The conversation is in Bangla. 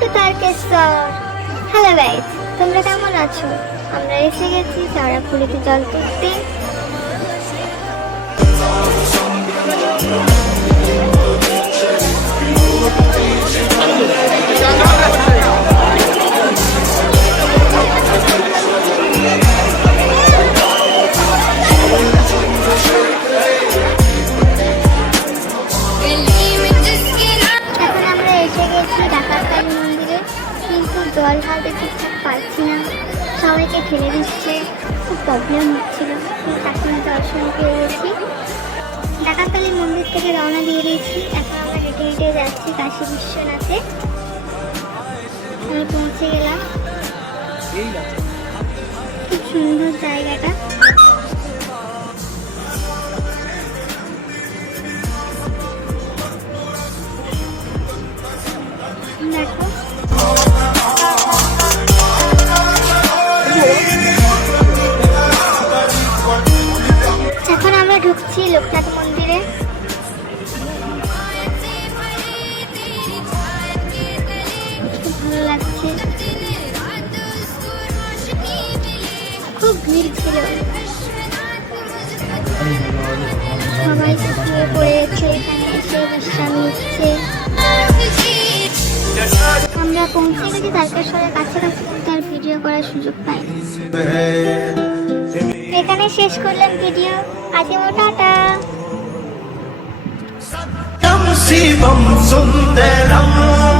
টু তারকেশ্বর। হ্যালো গাইস, তোমরা কেমন আছো? আমরা এসে গেছি চড়াপুরিতে জল তুলতে। এখন আমরা এসে গেছি ডাকাতকালী মন্দিরে, কিন্তু জল ঢালতে ঠিকঠাক পারছি না, সবাইকে ঠেলে দিচ্ছে, খুব প্রবলেম হচ্ছিল। এখন দর্শন পেয়ে গেছি, ডাকাতকালী মন্দির থেকে রওনা দিয়ে দিয়েছি। এখন আমরা হেঁটে হেঁটে যাচ্ছি কাশী বিশ্বনাথে। আমি পৌঁছে গেলাম, খুব সুন্দর জায়গাটা। দেখো, এখন আমরা ঢুকছি লোকনাথ মন্দিরে। খুব ভালো লাগছে, খুব ভিড় ছিল, সবাই শুয়ে পড়েছে, এখানে এসে বিশ্রাম নিচ্ছে। আমরা পৌঁছে গেছি তারকেশ্বরের কাছাকাছি, কিন্তু আর ভিডিও করার সুযোগ পাইনি। এখানে শেষ করলাম ভিডিও। আজকে টাটা। शिवं सुन्दरम्